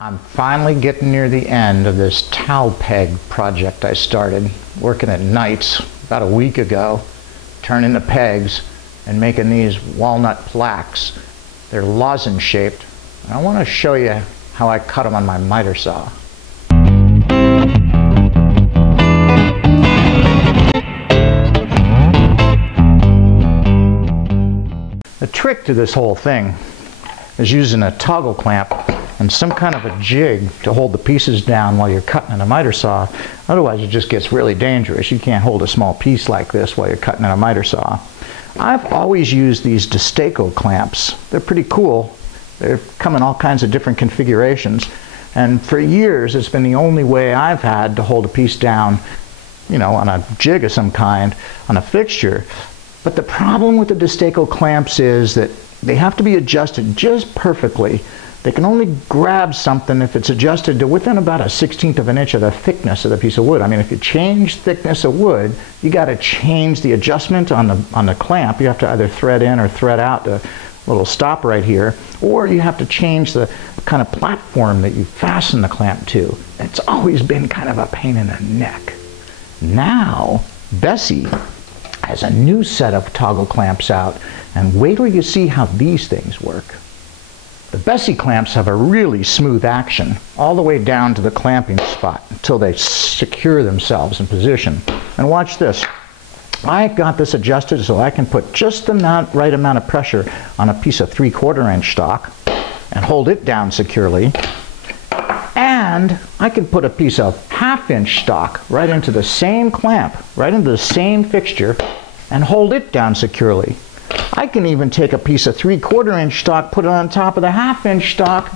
I'm finally getting near the end of this towel peg project I started, working at nights about a week ago, turning the pegs and making these walnut plaques. They're lozenge shaped, and I want to show you how I cut them on my miter saw. The trick to this whole thing is using a toggle clamp and some kind of a jig to hold the pieces down while you're cutting in a miter saw. Otherwise it just gets really dangerous. You can't hold a small piece like this while you're cutting in a miter saw. I've always used these Destaco clamps. They're pretty cool. They come in all kinds of different configurations, and for years it's been the only way I've had to hold a piece down, you know, on a jig of some kind, on a fixture. But the problem with the Destaco clamps is that they have to be adjusted just perfectly. They can only grab something if it's adjusted to within about 1/16 of an inch of the thickness of the piece of wood. I mean, if you change thickness of wood, you got to change the adjustment on the clamp. You have to either thread in or thread out the little stop right here, or you have to change the kind of platform that you fasten the clamp to. It's always been kind of a pain in the neck. Now, BESSEY has a new set of toggle clamps out, and wait till you see how these things work. The BESSEY clamps have a really smooth action all the way down to the clamping spot until they secure themselves in position. And watch this. I got this adjusted so I can put just the right amount of pressure on a piece of 3/4 inch stock and hold it down securely. And I can put a piece of 1/2 inch stock right into the same clamp, right into the same fixture, and hold it down securely. I can even take a piece of 3/4 inch stock, put it on top of the 1/2 inch stock,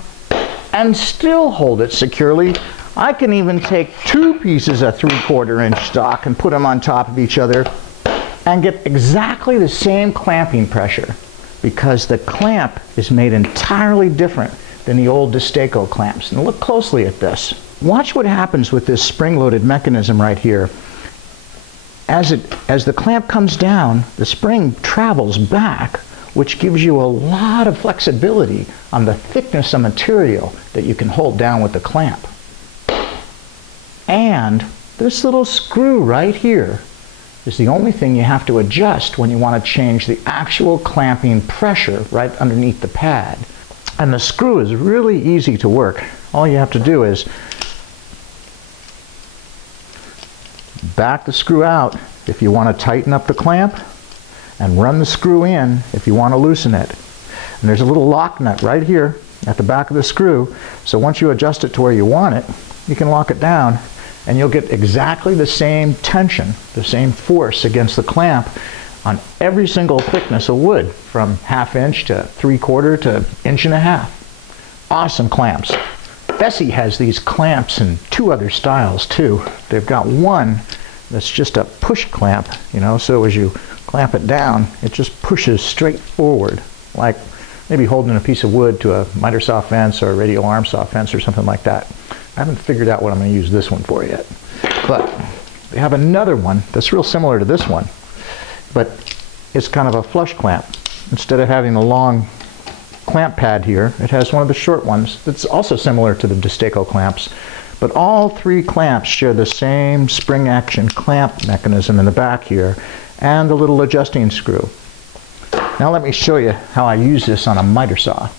and still hold it securely. I can even take two pieces of 3/4 inch stock and put them on top of each other and get exactly the same clamping pressure, because the clamp is made entirely different than the old Destaco clamps. And look closely at this. Watch what happens with this spring-loaded mechanism right here. As the clamp comes down, the spring travels back, which gives you a lot of flexibility on the thickness of material that you can hold down with the clamp. And this little screw right here is the only thing you have to adjust when you want to change the actual clamping pressure right underneath the pad. And the screw is really easy to work. All you have to do is back the screw out if you want to tighten up the clamp, and run the screw in if you want to loosen it. And there's a little lock nut right here at the back of the screw, so once you adjust it to where you want it, you can lock it down and you'll get exactly the same tension, the same force against the clamp on every single thickness of wood, from 1/2 inch to 3/4 to 1.5 inches. Awesome clamps. BESSEY has these clamps in two other styles too. They've got one that's just a push clamp, you know, so as you clamp it down, it just pushes straight forward, like maybe holding a piece of wood to a miter saw fence or a radial arm saw fence or something like that. I haven't figured out what I'm going to use this one for yet. But they have another one that's real similar to this one, but it's kind of a flush clamp. Instead of having a long clamp pad here, it has one of the short ones that's also similar to the Destaco clamps. But all three clamps share the same spring action clamp mechanism in the back here and the little adjusting screw. Now let me show you how I use this on a miter saw.